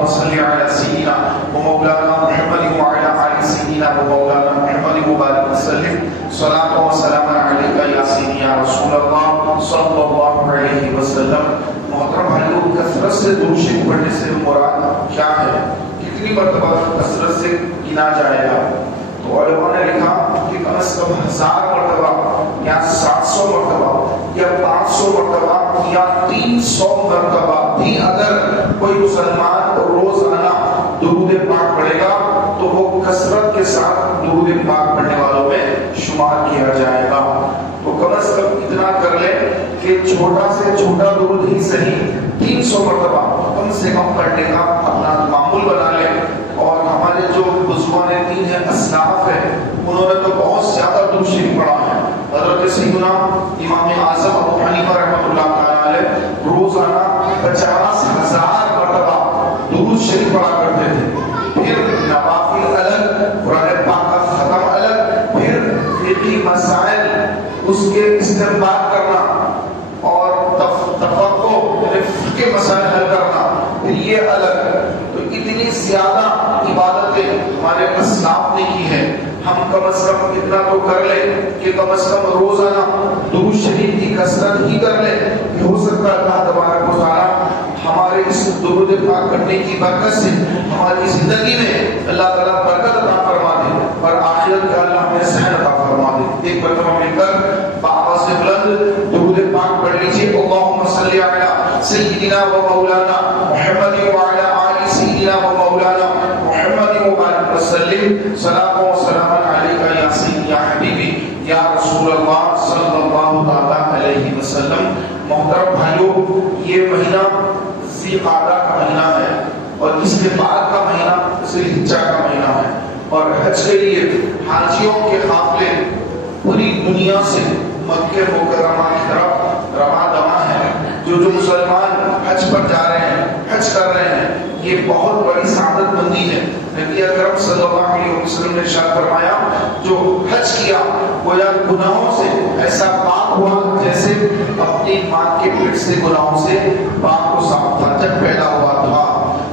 اللهم صل على سيدنا ومولانا محمد وعلى آل سيدنا ومولانا محمد وبارك وسلم صلاة وسلام عليك يا سيدي يا رسول اللہ صلی اللہ علیہ وسلم. محترم بھائیو، کثرت سے درود شریف پڑھنے سے مراد کیا ہے؟ کتنی مرتبہ کثرت سے گنا جائے گا؟ تو علماء نے لکھا کہ کم از کم 1000 مرتبہ یا 700 مرتبہ یا 500 مرتبہ یا 300 مرتبہ بھی اگر کوئی مسلمان روزانہ درود پاک پڑھے گا تو وہ کثرت کے ساتھ درود پاک پڑھنے والوں میں شمار کیا جائے گا. تو کم از کم اتنا کر لیں کہ چھوٹا سے چھوٹا درود ہی صحیح 300 مرتبہ کم سے کم پڑھنے کا اپنا معمول بنا لیں. اور ہمارے جو بزرگان دین ہیں، اسلاف ہیں، انہوں نے تو بہت زیادہ درود شریف پڑھا ہے. حضرت سیدنا امام اعظم ابو حنیفہ رحمۃ اللہ تعالی علیہ روزانہ 50,000 مرتبہ درود شریف پڑھا کرتے تھے. پھر نوافل الگ، قرآن پاک کا ختم الگ، پھر فقہی مسائل اس کے استنباط کرنا اور تفقہ یعنی فقہ مسائل حل کرنا، پھر یہ الگ. تو اتنی زیادہ عبادتیں ہمارے اسلاف نے کی ہیں. ہم کم از کم اتنا تو کر لیں کہ کم از کم روزانہ درود شریف کی کثرت ہی کر لیں. کہ ہو سکتا ہے اللہ تبارک و تعالیٰ ہمارے اس درود پاک کرنے کی برکت سے ہماری زندگی میں اللہ تعالیٰ برکت عطا فرما دے اور آخرت کا اللہ ہمیں صحت عطا فرما دے. ایک مرتبہ مل کر بآواز بلند درود پاک پڑھ لیجیے. اللہم صلی علی سیدنا و مولانا محمد وعلی آل سیدنا و مولانا محمد وبارک وسلم صلاۃ و سلام علیک یا سیدی یا حبیبی یا رسول اللہ صلی اللہ تعالی علیہ وسلم. محترم بھائیو، یہ مہینہ ذی قعدہ کا مہینہ ہے اور اس کے بعد کا مہینہ ذی الحجہ کا مہینہ ہے. اور حج کے لیے حاجیوں کے قافلے پوری دنیا سے مکہ مکرمہ کی طرف رواں دواں ہیں. جو مسلمان حج پر جا رہے ہیں، حج کر رہے ہیں، یہ بہت بڑی سعادت مندی ہے. نبی اکرم صلی اللہ علیہ وسلم نے ارشاد فرمایا جو حج کیا گویا گناہوں سے ایسا پاک ہوا جیسے اپنی ماں کے پیٹ سے گناہوں سے پاک و صاف تھا جب پیدا ہوا تھا.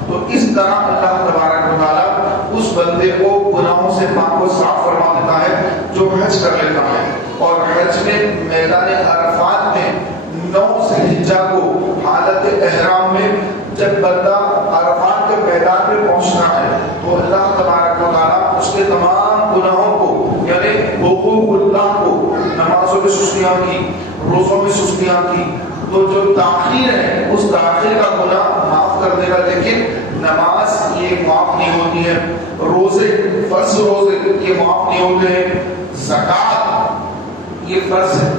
تو اس طرح اللہ تبارک و تعالیٰ اس بندے کو گناہوں سے پاک و صاف فرما دیتا ہے جو حج کر لیتا ہے. اور حج میں میدان عرفات میں 9 ذی الحجہ کو حالت احرام میں جب بندہ عرفات کے میدان میں پہنچنا ہے تو اللہ تبارک و تعالیٰ اس کے تمام گناہوں کو یعنی حقوق اللہ کو، نمازوں میں سستیاں کی، روزوں میں سستیاں کی، تو جو تاخیر ہے اس تاخیر کا گناہ معاف کر دے گا. لیکن نماز یہ معاف نہیں ہوتی ہے، روزے فرض روزے یہ معاف نہیں ہوتے ہیں، زکوٰۃ یہ فرض ہے،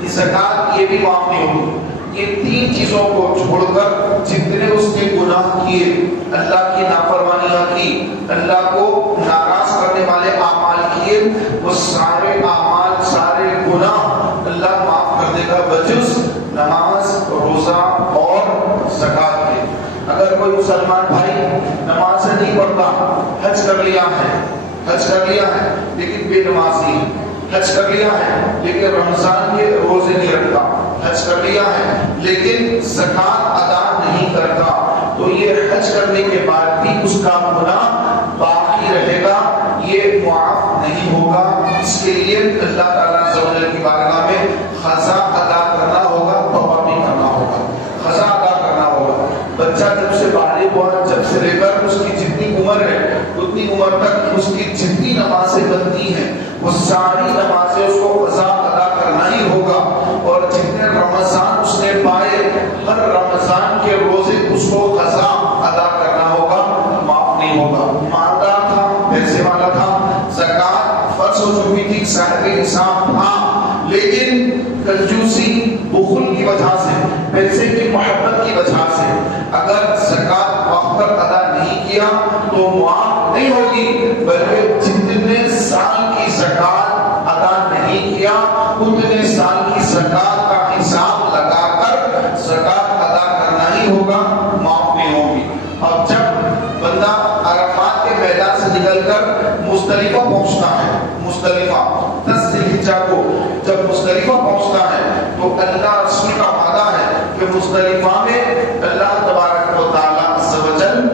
یہ زکوٰۃ یہ بھی معاف نہیں ہوتی. یہ 3 چیزوں کو چھوڑ کر جتنے اس نے گناہ کیے، اللہ کی نافرمانیاں کی، اللہ کو ناراض کرنے والے اعمال کیے، وہ سارے اعمال سارے گناہ اللہ معاف کر دے گا بجز نماز، روزہ اور زکوٰۃ کے. اگر کوئی مسلمان بھائی نماز نہیں پڑھتا، حج کر لیا ہے لیکن بے نمازی، حج کر لیا ہے لیکن رمضان کے روزے نہیں رکھتا، حج کر لیا ہے لیکن زکوٰۃ ادا نہیں کرتا، تو یہ حج کرنے کے بعد بھی اس کا گناہ باقی رہے گا، یہ معاف نہیں ہوگا. اس کے لیے اللہ تعالیٰ عز و جل کی بارگاہ میں قضا ادا کرنا ہوگا، توبہ بھی کرنا ہوگا، قضا ادا کرنا ہوگا. بچہ جب سے بالغ ہوا، جب سے لے کر اس کی جتنی عمر ہے اتنی عمر تک اس کی جتنی نمازیں بنتی ہیں وہ ساری نمازیں اس کو قضا ادا کرنا ہی ہوگا. اور جتنے رمضان اس نے پائے ہر رمضان کے روزے اس کو قضا ادا کرنا ہوگا، معاف نہیں ہوگا. مالدار تھا، پیسے والا تھا، زکوٰۃ فرض ہو چکی تھی، صاحب نصاب تھا، لیکن کنجوسی بخل کی وجہ سے، پیسے کی محبت کی وجہ سے اگر زکوٰۃ وقت پر ادا نہیں کیا تو معاف نہیں ہوگی، بلکہ جتنے سال کی زکوٰۃ ادا نہیں کیا اتنے سال کی زکوٰۃ کا حساب لگا کر زکوٰۃ ادا کرنا ہی ہوگا، معاف نہیں ہوگی. اور جب بندہ عرفات کے میدان سے نکل کر مزدلفہ پہنچتا ہے، مزدلفہ 10 ذی الحجہ کو جب مزدلفہ پہنچتا ہے تو اللہ رسول کا وعدہ ہے کہ مزدلفہ میں اللہ تبارک و تعالیٰ عز و جل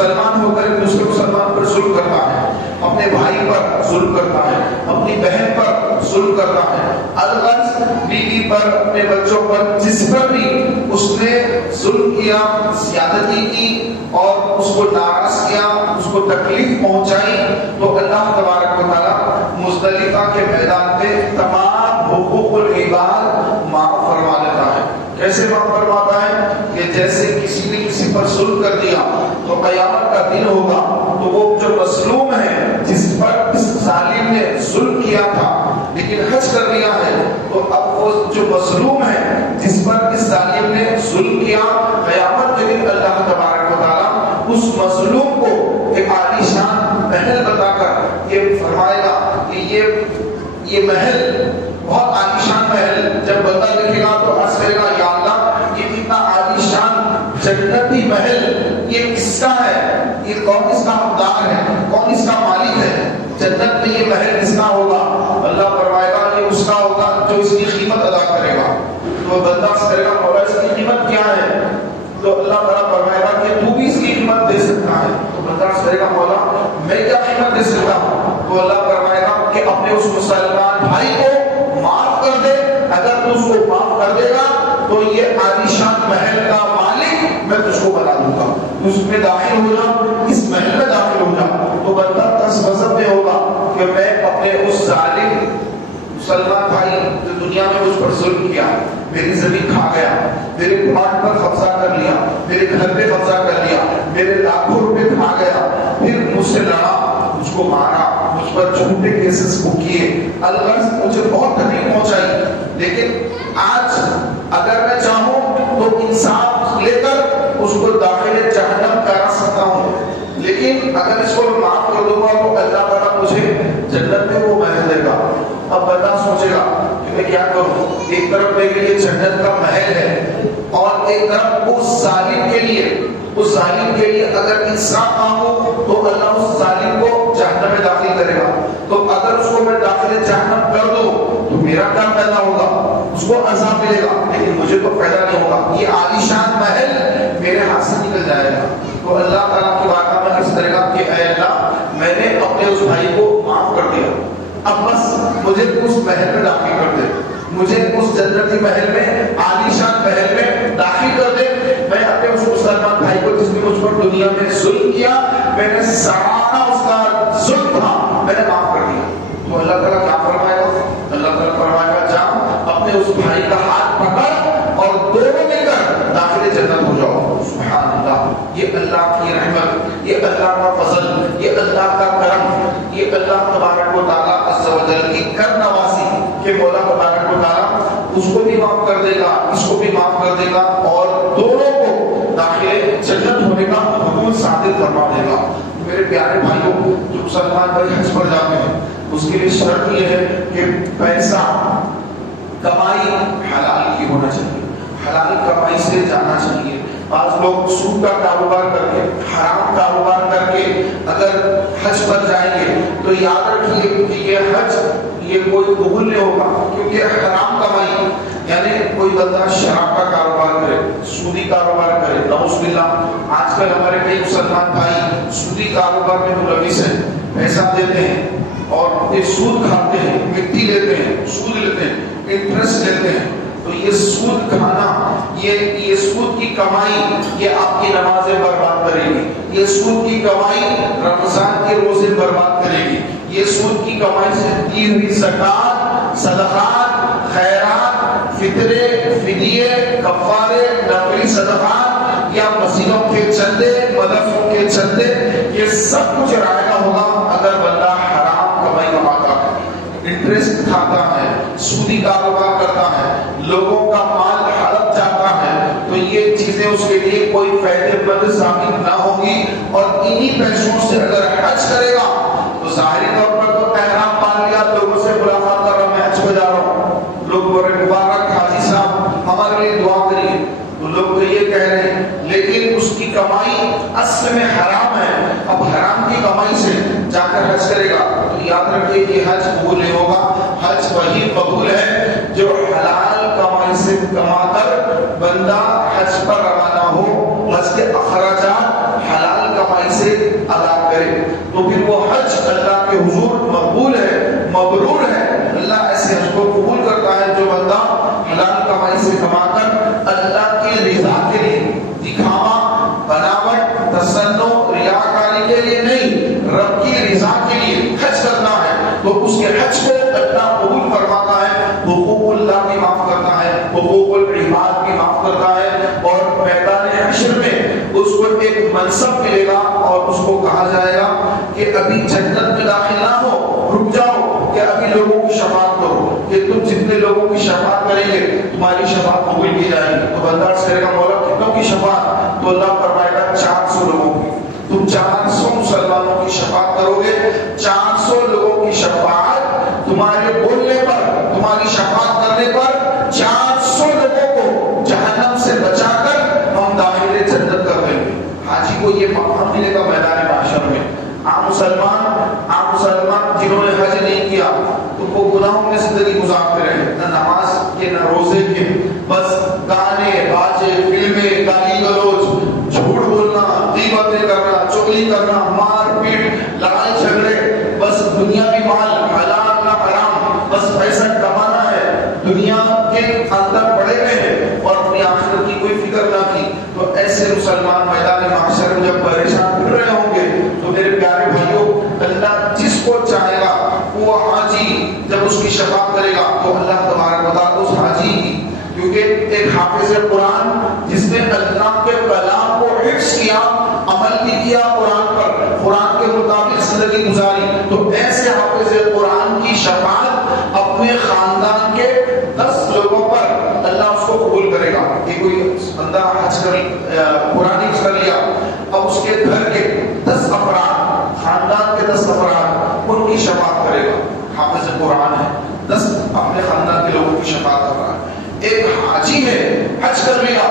مسلمان ہو کر ایک دوسرے مسلمان پر ظلم کرتا ہے، اپنے بھائی پر ظلم کرتا ہے، اپنی بہن پر ظلم کرتا ہے، الغرض بیوی پر، اپنے بچوں پر، جس پر بھی اس نے ظلم کیا، زیادتی کی اور اس کو ناراض کیا، اس کو تکلیف پہنچائی، تو اللہ تبارک و تعالی مزدلفہ کے میدان پہ تمام حقوق العباد معاف فرما دیتا ہے۔ کیسے معاف فرماتا ہے؟ کہ جیسے کسی نے کسی پر ظلم کر دیا تو قیامت کا دن ہوگا تو وہ جو مظلوم ہے، جس پر اس ظالم نے ظلم کیا تھا لیکن حج کر لیا ہے، تو اب وہ جو مظلوم ہے جس پر اس ظالم نے ظلم کیا، قیامت کے دن اللہ تبارک و تعالی اس مظلوم کو ایک عالی شان محل بتا کر یہ فرمائے گا کہ یہ محل بہت عالی شان محل، جب بندہ دیکھے گا تو عرض کرے گا یا اللہ یہ اتنا عالی شان جنتی محل یہ کس کا ہے، یہ کون اس کا حقدار ہے، کون اس کا مالک ہے، جنت میں یہ محل کس کا ہوگا؟ اللہ فرمائے گا یہ اس کا ہوگا جو اس کی قیمت ادا کرے گا۔ تو بندہ کرے گا مولا اس کی قیمت کیا ہے؟ تو اللہ تعالیٰ فرمائے گا کہ تو بھی اس کی قیمت دے سکتا ہے۔ تو بندہ کرے گا مولا میں کیا قیمت دے سکتا ہوں؟ تو اللہ فرمائے گا کہ اپنے اس مسلمان بھائی کو معاف کر دے، اگر تو اس کو معاف کر دے گا تو یہ عالی شان محل کا مالک میں تجھ کو بنا دوں گا، اس میں داخل ہو جا، اس محل میں داخل ہو جا۔ تو بندہ تس مذہب میں ہوگا کہ میں اپنے اس ظالم مسلمان بھائی جو دنیا میں مجھ پر ظلم کیا، میری زمین کھا گیا، میرے پلاٹ پر قبضہ کر لیا، میرے گھر پہ قبضہ کر لیا، میرے لاکھوں روپے کھا گیا، پھر مجھ سے لڑا، مجھ کو مارا، مجھ پر جھوٹے کیسز کو کیے، الغرض مجھے بہت تکلیف پہنچائی، لیکن آج اگر میں چاہوں تو انصاف لے کر اس کو داخل جہنم کرا سکتا ہوں، لیکن اگر اس کو معاف کر دوں گا تو اللہ تعالیٰ مجھے جنت میں وہ محل دے گا۔ اب بندہ سوچے گا کہ میں کیا کروں، ایک طرف میرے لیے جنت کا محل ہے اور ایک طرف اس ظالم کے لیے اگر انصاف مانگوں تو اللہ اس ظالم کو جہنم میں داخل کرے گا، تو اگر اس کو میں داخل جہنم کر دوں تو میرا کیا پیدا ہوگا؟ اس کو عذاب ملے گا لیکن مجھے تو پیدا نہیں ہوگا، یہ عالی شان محل میرے ہاتھ سے نکل جائے گا۔ تو اللہ تعالیٰ کی بارگاہ میں عرض کرے گا کہ اے اللہ میں نے اپنے اس بھائی کو معاف کر دیا، اب بس مجھے اس محل میں داخل کر دے، مجھے اس جنتی محل میں، عالی شان محل میں داخل کر دے۔ میں اپنے اس مسلمان بھائی کو جس نے مجھ پر دنیا میں ظلم کیا، میں نے سارا اس کا ظلم تھا میں نے معاف کر دیا۔ تو اللہ تعالیٰ کیا فرمائے گا؟ اللہ تعالیٰ فرمائے گا جا اپنے اس بھائی کا ہاتھ پکڑ اور دونوں مل کر داخل جنت ہو جاؤ۔ سبحان اللہ، یہ اللہ کی رحمت، یہ اللہ کا فضل، یہ اللہ کا کرم، یہ اللہ تبارک و تعالیٰ عز و جل کی کر نوازی کہ مولا تبارک و تعالیٰ اس کو بھی معاف کر دے گا، اس کو بھی معاف کر دے گا اور دونوں کو داخل جنت ہونے کا حکم صادر فرما دے گا۔ میرے پیارے بھائیوں، جو مسلمان بھائی حج پر جاتے ہیں اس کے لیے شرط یہ ہے کہ پیسہ کمائی حلال کی ہونا چاہیے، حلال کمائی سے جانا چاہیے۔ بعض لوگ سود کا کاروبار کر کے، حرام کاروبار کر کے اگر حج پر جائیں گے تو یاد رکھیے کہ یہ حج یہ کوئی قبول نہیں ہوگا، کیونکہ حرام کمائی یعنی کوئی بندہ شراب کا کاروبار کرے، سودی کاروبار کرے، نعوذ باللہ۔ آج کل ہمارے کئی مسلمان بھائی سودی کاروبار میں ملوث ہیں، پیسہ دیتے ہیں اور یہ سود کھاتے ہیں، مٹی لیتے ہیں، سود لیتے ہیں، انٹرسٹ لیتے ہیں۔ تو یہ سود کھانا، یہ سود کی کمائی یہ آپ کی نمازیں برباد کرے گی، یہ سود کی کمائی رمضان کے روزے برباد کرے گی، یہ سود کی کمائی سے دی ہوئی زکات، صدقات، خیرات، فطرے، فدیے، کفارے، نفلی صدقات یا مسجدوں کے چندے، مدرسوں کے چندے، یہ سب کچھ رائگا ہوگا اگر بندہ حرام کمائی کماتا ہے، انٹرسٹ کھاتا ہے، سودی کاروبار کرتا ہے، لوگوں کا مال ہڑپ جاتا ہے، تو یہ چیزیں اس کے لیے کوئی فائدے مند ثابت نہ ہوگی۔ اور انہی پیسوں سے اگر حج کرے گا تو ظاہری طور پر تو احرام باندھ لیا، لوگوں سے ملاقات کر رہا ہوں، میں حج پہ جا رہا ہوں، لوگ بول رہے مبارک حاجی صاحب ہمارے لیے دعا کریے، تو لوگ تو یہ کہہ رہے ہیں، لیکن اس کی کمائی اصل میں حرام ہے۔ اب حرام کی کمائی سے جا کر حج کرے گا تو یاد رکھیے کہ حج قبول نہیں ہوگا۔ حج وہی قبول ہے جو حلال کمائی سے کما کر بندہ حج پر روانہ ہو، حج کے اخراجات حلال کمائی ایک منصب ملے گا اور اس کو کہا جائے گا کہ ابھی جنت میں داخل نہ ہو، رک جاؤ کہ ابھی لوگوں کی شفاعت کرو، کہ تم جتنے لوگوں کی شفاعت کریں گے تمہاری شفاعت قبول کی جائے گی۔ تو بندہ عرض کرے گا مولا کتنوں کی شفاعت؟ تو اللہ فرمائے گا 400 لوگوں کی۔ تم 400 مسلمانوں کی شفاعت کرو گے، 400 لوگوں کی شفاعت تمہارے بولنے پر، تمہاری شفاعت کرنے پر 400 لوگوں کو جہنم سے بچا کر ہم داخل جنت کر دیں گے۔ حاجی کو یہ مقام ملے گا میدان محشر میں۔ عام مسلمان جنہوں نے حج نہیں کیا تو وہ گناہوں میں زندگی گزارتے رہے، نہ نماز کے نہ روزے کے، بس گانے باجے، فلمیں، گالی گلوچ، جھوٹ بولنا، غیبتیں کرنا، چغلی کرنا، مار پیٹ، لڑائی جھگڑے، بس دنیاوی مال حلال نہ حرام، بس پیسہ کمانا ہے، دنیا کے اندر پڑے ہوئے ہیں اور اپنی آخرت کی کوئی فکر نہ کی۔ تو ایسے مسلمان میدان محشر میں جب پریشان پھر رہے ہوں گے تو میرے پیارے بھائیوں، اللہ جس کو چاہے گا وہ حاجی جب اس کی شفاعت کرے گا تو اللہ تبارک و تعالیٰ اس حاجی کی، کیونکہ ایک حافظ قرآن جس نے اللہ کے کلام کو حفظ کیا، عمل بھی کیا قرآن پر، قرآن کے مطابق زندگی گزاری، تو ایسے حافظ قرآن کی شفاعت اپنے خاندان کے 10 لوگوں پر اللہ اس کو قبول کرے گا۔ کہ کوئی بندہ حج کر قرآن حفظ کر لیا، اب اس کے گھر کے 10 افراد، خاندان کے 10 افراد، ان کی شفاعت کرے گا۔ حافظ قرآن ہے، 10 اپنے خاندان کے لوگوں کی شفاعت کر رہا ہے۔ ایک حاجی ہے، حج کر لیا،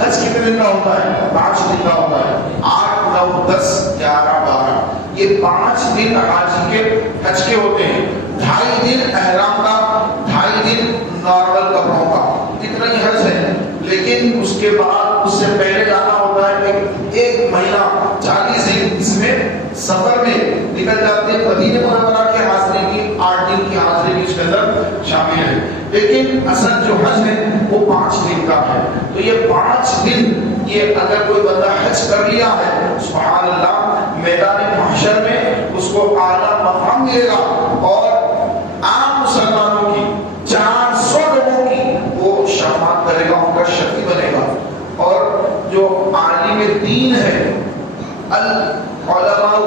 حج کتنے دن کا ہوتا ہے؟ 5 دن کا ہوتا ہے، 8 9 10 11 12، یہ 5 دن حاجی کے حج کے ہوتے ہیں۔ 2.5 دن احرام کا، 2.5 دن نارمل کپڑوں کا، اتنا ہی حج ہے۔ لیکن اس کے بعد اس سے پہلے جانا ہوتا ہے ایک مہینہ 40 دن، اس میں سفر میں نکل جاتے ہیں۔ مدینہ منورہ کے حاضری کی 8 دن کی حاضری بھی اس کے اندر شامل ہے، لیکن اصل جو حج ہے وہ 5 دن کا ہے۔ تو یہ 5 دن، یہ اگر کوئی بندہ حج کر لیا ہے، سبحان اللہ، میدان محشر میں اس کو اعلیٰ مقام ملے گا، اور عام مسلمانوں کی 400 لوگوں کی وہ شفاعت کرے گا، ان کا شفیع بنے گا۔ اور جو عالم دین ہے، العلماء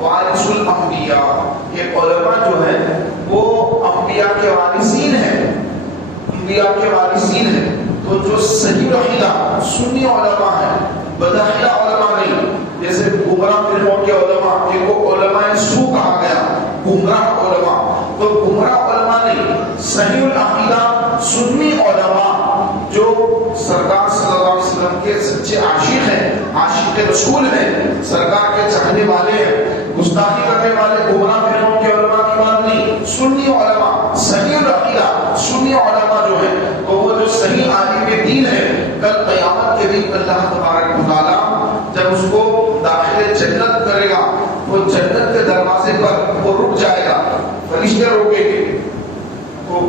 وارث الانبیاء، یہ علماء جو ہیں وہ انبیاء کے وارثین ہیں، انبیاء کے وارثین ہیں۔ تو جو صحیح عقیدہ سنی علماء ہیں، بدعقیدہ علماء نہیں، جیسے گمراہ فرقوں کے علماء جن کو علماء سو کہا گیا، گمراہ علماء، تو گمراہ علماء نہیں، صحیح العقیدہ سنی علماء جو سرکار صلی اللہ علیہ وسلم کے سچے عاشق ہیں، عاشق رسول ہیں، سرکار کے چاہنے والے ہیں، گستاخی کرنے والے گمراہ فرقوں کے علماء کی بات نہیں، سنی علماء، صحیح العقیدہ سنی علماء جو ہیں، تو وہ جو صحیح عالم دین ہے، کل قیامت کے دن اللہ تبارک و تعالیٰ جب اس کو داخل جنت کرے گا، وہ جنت کے دروازے پر وہ رک جائے گا، فرشتے روکیں گے، تو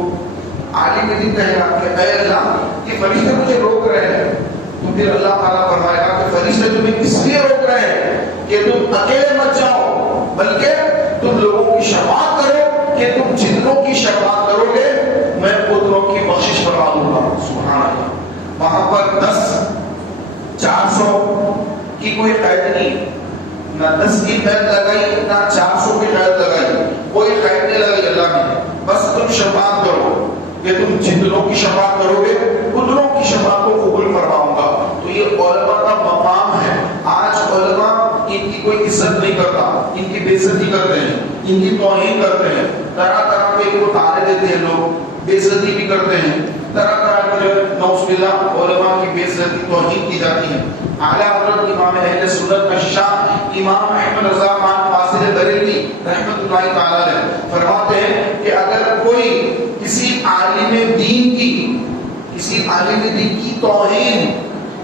عالم دین کہے گا کہ اے اللہ یہ فرشتے مجھے روک رہے ہیں، تو پھر اللہ تعالیٰ فرمائے گا کہ فرشتے تمہیں اس لیے روک رہے ہیں کہ تم اکیلے مت جاؤ، بلکہ تم لوگوں کی شفاعت کرو، کہ تم جنوں کی شفاعت کرو گے میں پتروں کی بخشش فرما دوں گا۔ سبحان اللہ۔ وہاں پر 10 400 کی کوئی قید نہیں، نہ 10 کی قید لگائی نہ 400 کی قید لگائی، کوئی قید نہیں لگائی اللہ نے، بس تم شفاعت کرو کہ تم جتنوں کی شفاعت کرو گے اتنوں کی شفاعت کو قبول فرماؤں گا۔ تو یہ علماء کا مقام ہے۔ آج علماء ان کی کوئی عزت نہیں کرتا، ان کی بے عزتی کرتے ہیں، ان کی توہین کرتے ہیں، طرح طرح کے ان کو تانے دیتے ہیں، لوگ بے عزتی بھی کرتے ہیں، طرح طرح کے جو نعوذ باللہ علماء کی بے عزتی توہین کی جاتی ہے۔ اعلیٰ حضرت امام اہل سنت اشاع امام احمد رضا خان فاضل بریلوی رحمۃ اللہ تعالی علیہ فرماتے ہیں کہ اگر کوئی کسی عالم دین کی توہین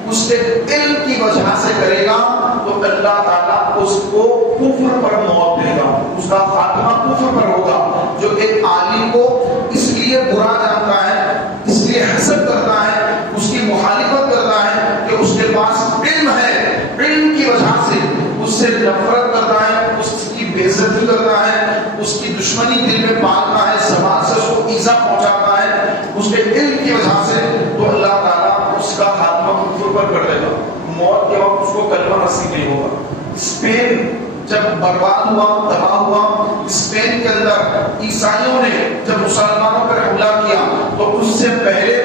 اس کے علم کی وجہ سے کرے گا تو اللہ تعالیٰ اس کو کفر پر موت دے گا، اس کا خاتمہ کفر پر ہوگا۔ جو ایک عالم کو اس لیے برا جانتا ہے، اس لیے حسد کرتا ہے، اس کی مخالفت کرتا ہے کہ اس کے پاس علم ہے، علم کی وجہ سے اس سے نفرت کرتا ہے، اس کی بے عزتی کرتا ہے، اس کی دشمنی دل میں پالتا ہے، سماج سے اس کو ایذا پہنچاتا ہے اس کے علم کی وجہ سے، تو اللہ تعالیٰ اس کا خاتمہ کفر پر کر دے گا۔ موت کے وقت اس کو کلمہ نصیب نہیں ہوگا۔ اسپین جب برباد ہوا، تباہ ہوا، اسپین کے اندر عیسائیوں نے جب مسلمانوں پر حملہ کیا تو اس سے پہلے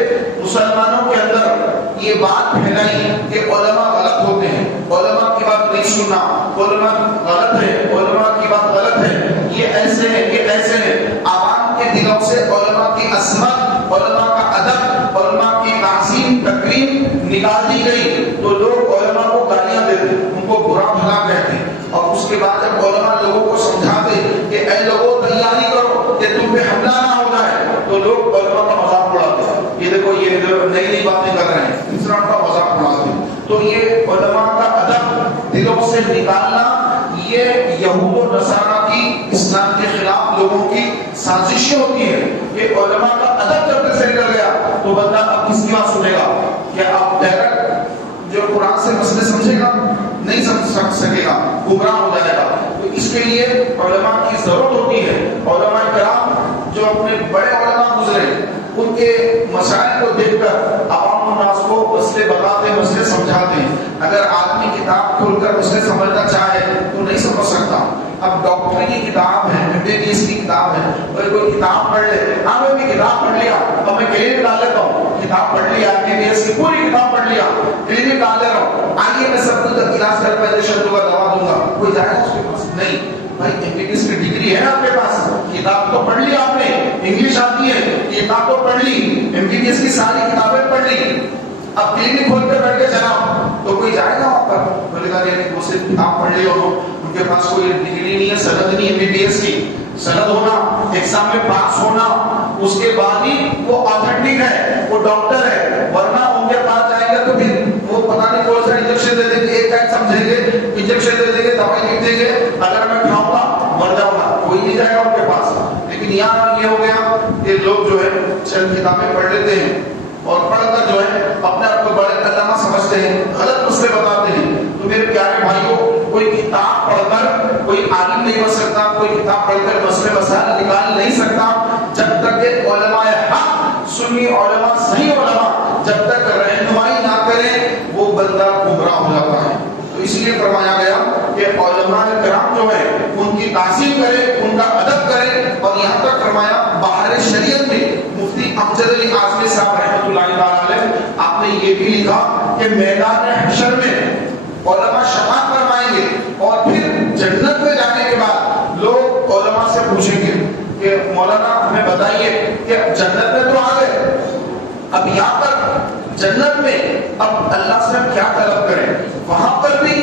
مسلمانوں کے اندر یہ بات پھیلائی کہ علماء غلط ہوتے ہیں، علماء کی بات نہیں سننا، علماء غلط ہے، علماء کی بات غلط ہے، یہ ایسے ہیں، یہ ایسے ہیں۔ عوام کے دلوں سے علماء کی عظمت، علماء کا ادب، علماء کی تعظیم تکریم نکال دی گئی تو لوگ علماء کو گالیاں دیتے، ان کو برا بھلا کہتے، اور اس کے بعد جب علماء لوگوں کو سمجھاتے کہ اے لوگوں تیاری کرو کہ تم پہ حملہ نہ ہو جائے، تو لوگ علماء کا مذاق اڑاتے، یہ دیکھو یہ نئی نئی باتیں کر رہے ہیں، اس طرح کا مذاق اڑاتے۔ تو یہ علماء کا ادب دلوں سے نکالنا، یہ یہود و نصارہ کی اسلام کے خلاف لوگوں کی سازشیں ہوتی ہیں۔ یہ علماء کا ادب جب سے نکل گیا تو بندہ اب کس کی بات سنے گا؟ کیا اب ڈائریکٹ جو قرآن سے مسئلے سمجھے گا؟ نہیں سمجھ سکے گا، گمراہ ہو جائے گا۔ تو اس کے لیے علماء کی ضرورت ہوتی ہے۔ علماء کرام جو اپنے بڑے علماء گزرے، ان کے مسائل کو دیکھ کر عوام الناس کو مسئلے بتاتے، مسئلے سمجھاتے ہیں۔ اگر آدمی کتاب کھول کر مسئلے سمجھنا چاہے تو نہیں سمجھ سکتا۔ اب ڈاکٹری کی کتاب ہے، MBBS کی کتاب ہے، کوئی کتاب پڑھ لے، ہاں میں بھی کتاب پڑھ لیا، اب میں کلینک ڈال لیتا ہوں، کتاب پڑھ لیا، MBBS کی پوری کتاب پڑھ لیا، کلینک ڈال لے رہا ہوں، آئیے میں سب کچھ علاج کر پہلے شروع کا دوا دوں گا، کوئی جائے گا اس کے پاس؟ نہیں بھائی، MBBS کی ڈگری ہے نا آپ کے پاس، کتاب تو پڑھ لی آپ نے، انگلش آتی ہے، کتاب تو پڑھ لی، MBBS کی ساری کتابیں پڑھ لی، اب کلینک کھول کر بیٹھ کے جناب تو کوئی جائے گا وہاں پر؟ بولے گا نہیں، وہ صرف کتاب پڑھ لی ہو، ان کے پاس کوئی ڈگری نہیں ہے، سند نہیں MBBS کی۔ سند ہونا، ایگزام میں پاس ہونا، اس کے بعد ہی وہ آتھینٹک ہے، وہ ڈاکٹر ہے، ورنہ ان کے پاس جائیں گے تو پھر وہ پتہ نہیں کون سا انجیکشن دے دیں گے، ایک ٹائم سمجھیں گے، انجیکشن دے دیں گے، دوائی لکھ دیں گے، اگر میں کھاؤں گا مر جاؤں گا، کوئی نہیں جائے گا ان کے پاس۔ لیکن یہاں یہ ہو گیا کہ لوگ جو ہے چند کتابیں پڑھ لیتے ہیں اور پڑھ کر جو ہے اپنے آپ کو بڑے علامہ سمجھتے ہیں، غلط مسئلے بتاتے ہیں۔ تو میرے پیارے بھائیوں، کوئی کتاب پڑھ کر کوئی عالم نہیں بن سکتا، کوئی کتاب پڑھ کر مسئلے مسائل نکال نہیں سکتا، جب تک کہ علماء حق، سنی علماء، صحیح علماء جب تک رہنمائی نہ کریں وہ بندہ گمراہ ہو جاتا ہے۔ تو اس لیے فرمایا گیا کہ علماء کرام جو ہے ان کی تعظیم کرے، ان کا ادب کرے، اور یہاں تک فرمایا بہار شریعت میں مفتی امجد علی اعظمی صاحب رحمۃ اللہ علیہ آپ نے یہ بھی لکھا کہ میدان حشر میں علماء شفاعت فرمائیں گے، اور پھر جنت میں جانے کے بعد لوگ علماء سے پوچھیں گے کہ مولانا ہمیں بتائیے کہ جنت میں تو آ گئے، اب یہاں پر جنت میں اب اللہ سے ہم کیا طلب کریں؟ وہاں پر بھی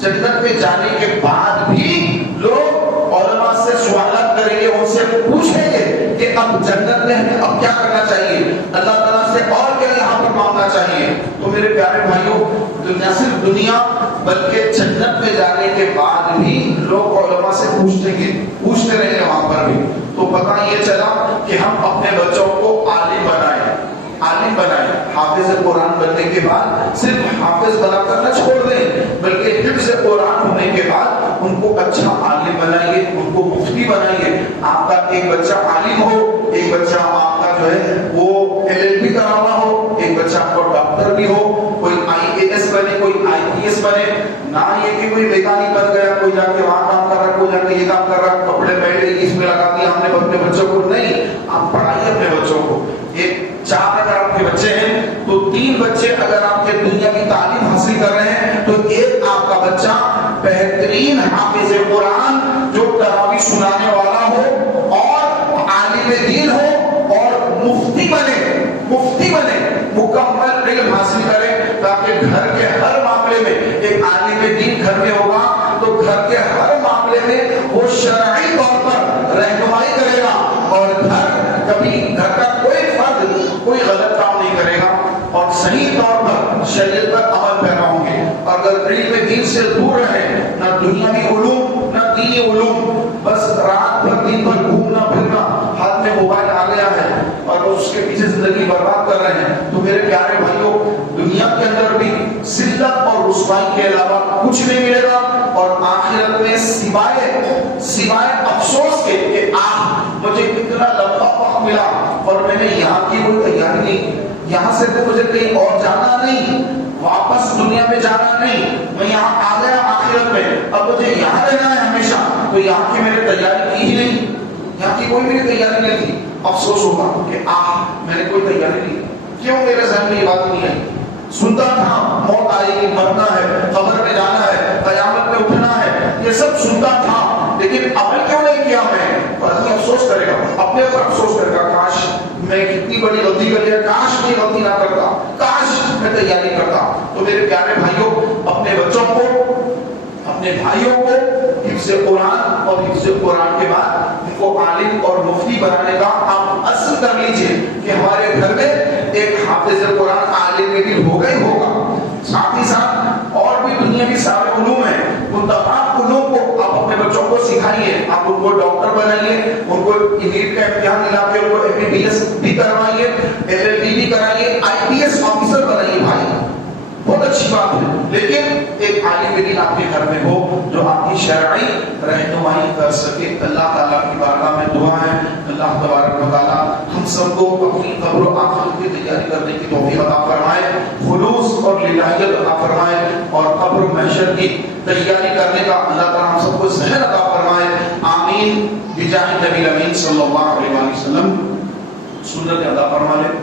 جنت میں جانے کے بعد بھی لوگ علماء سے سوالات کریں گے، ان سے پوچھیں گے کہ اب جنت میں ہمیں اب کیا کرنا چاہیے، اللہ تعالیٰ سے اور کیا یہاں پر مانگنا چاہیے۔ تو میرے پیارے بھائیوں، نہ صرف دنیا بلکہ جنت میں جانے کے بعد بھی لوگ علماء سے پوچھتے رہیں گے وہاں پر بھی۔ تو پتہ یہ چلا کہ ہم اپنے بچوں کو عالم بنائیں، حافظ قرآن بننے کے بعد صرف حافظ بنا کر نہ چھوڑ دیں، بلکہ حفظ قرآن ہونے کے بعد ان کو اچھا عالم بنائیے، ان کو مفتی بنائیے۔ آپ کا ایک بچہ عالم ہو، ایک بچہ آپ کا جو ہے وہ LLB کرا ہوا ہو، ایک بچہ آپ کا ڈاکٹر بھی ہو، کوئی IAS بنے، کوئی IPS بنے، نہ یہ کہ کوئی میکانک بن گیا، کوئی جا کے وہاں کام کر رہا، کوئی جا کے یہ کام کر رہا، کپڑے پہلے اس میں لگا دیا ہم نے اپنے بچوں کو۔ نہیں، آپ پڑھائیے اپنے بچوں کو۔ ایک 4 اگر آپ کے بچے ہیں تو 3 بچے اگر آپ کے دنیا کی تعلیم حاصل کر رہے ہیں تو ایک آپ کا بچہ بہترین حافظ قرآن جو تراویح سنانے والا ہو اور عالم دین ہو اور مفتی بنے، مکمل علم حاصل کرے، تاکہ گھر کے ہر معاملے میں ایک عالم دین گھر میں ہوگا تو گھر کے ہر معاملے میں وہ شرعی طور پر رہنمائی کرے گا، اور گھر کا کوئی غلط کام نہیں کرے گا، اور صحیح طور پر شریعت پر عمل پیرا ہوں گے۔ اگر علم دین سے دور رہے، نہ دنیاوی علوم نہ دینی علوم، بس رات بھر دن بھر گھومنا پھرنا، ہاتھ میں موبائل آ گیا ہے اور اس کے پیچھے زندگی برباد کر رہے ہیں، تو میرے پیارے بھائیوں، دنیا کے اندر بھی ذلت اور رسوائی کے علاوہ کچھ نہیں ملے گا، اور آخرت میں سوائے افسوس کے کہ مجھے کتنا لمبا وقت ملا اور میں نے یہاں کی کوئی تیاری نہیں، یہاں سے تو مجھے کہیں اور جانا نہیں، واپس دنیا میں جانا نہیں، میں یہاں آ گیا آخرت میں، اب مجھے یہاں رہنا ہے ہمیشہ، تو یہاں کی میں نے تیاری کی ہی نہیں، یہاں کی کوئی میری تیاری نہیں تھی. افسوس ہوگا کہ میں نے کوئی تیاری نہیں کی، کیوں میرے ذہن میں یہ بات نہیں آئی؟ سنتا تھا موت آئے گی، مرنا ہے، قبر میں جانا ہے، قیامت میں اٹھنا ہے، یہ سب سنتا تھا، لیکن عمل کیوں نہیں کیا میں؟ اور آدمی افسوس کرے گا، اپنے اوپر افسوس کرے گا، کاش میں کتنی بڑی غلطی کر لیا، کاش میں غلطی نہ کرتا، کاش میں تیاری کرتا. تو میرے پیارے بھائیوں، اپنے بچوں کو، اپنے بھائیوں کو حفظ قرآن اور حفظ قرآن کے بعد ان کو عالم اور مفتی بنانے کا آپ اصل کر لیجئے کہ ہمارے گھر میں ایک حافظ قرآن عالم بھی ہوگا ہی ہوگا. ساتھ ہی ساتھ اور بھی دنیا کی سارے علوم ہیں، ان تمام علوم کو آپ اپنے بچوں کو سکھائیے، آپ ان کو ڈاکٹر بنائیے، ان کو نیٹ کا امتحان دلا کے ان کو MBBS بھی کروائیے، LLB بھی کرائیے، IPS آفیسر بنائیے. بھائی بہت اچھی بات ہے، لیکن ایک عالم دین آپ کے گھر میں ہو جو آپ کی شرعی رہنمائی کر سکے. اللہ تعالیٰ کی بارگاہ میں دعا ہے، اللہ تبارک و تعالیٰ ہم سب کو اپنی قبر و آخرت کی تیاری کرنے کی توفیق عطا فرمائے، خلوص اور للہیت عطا فرمائے، اور قبر و محشر کی تیاری کرنے کا اللہ تعالیٰ ہم سب کو ذہن عطا فرمائے. آمین بجاہ نبی امین صلی اللہ علیہ وسلم. سنت ادا فرما لے.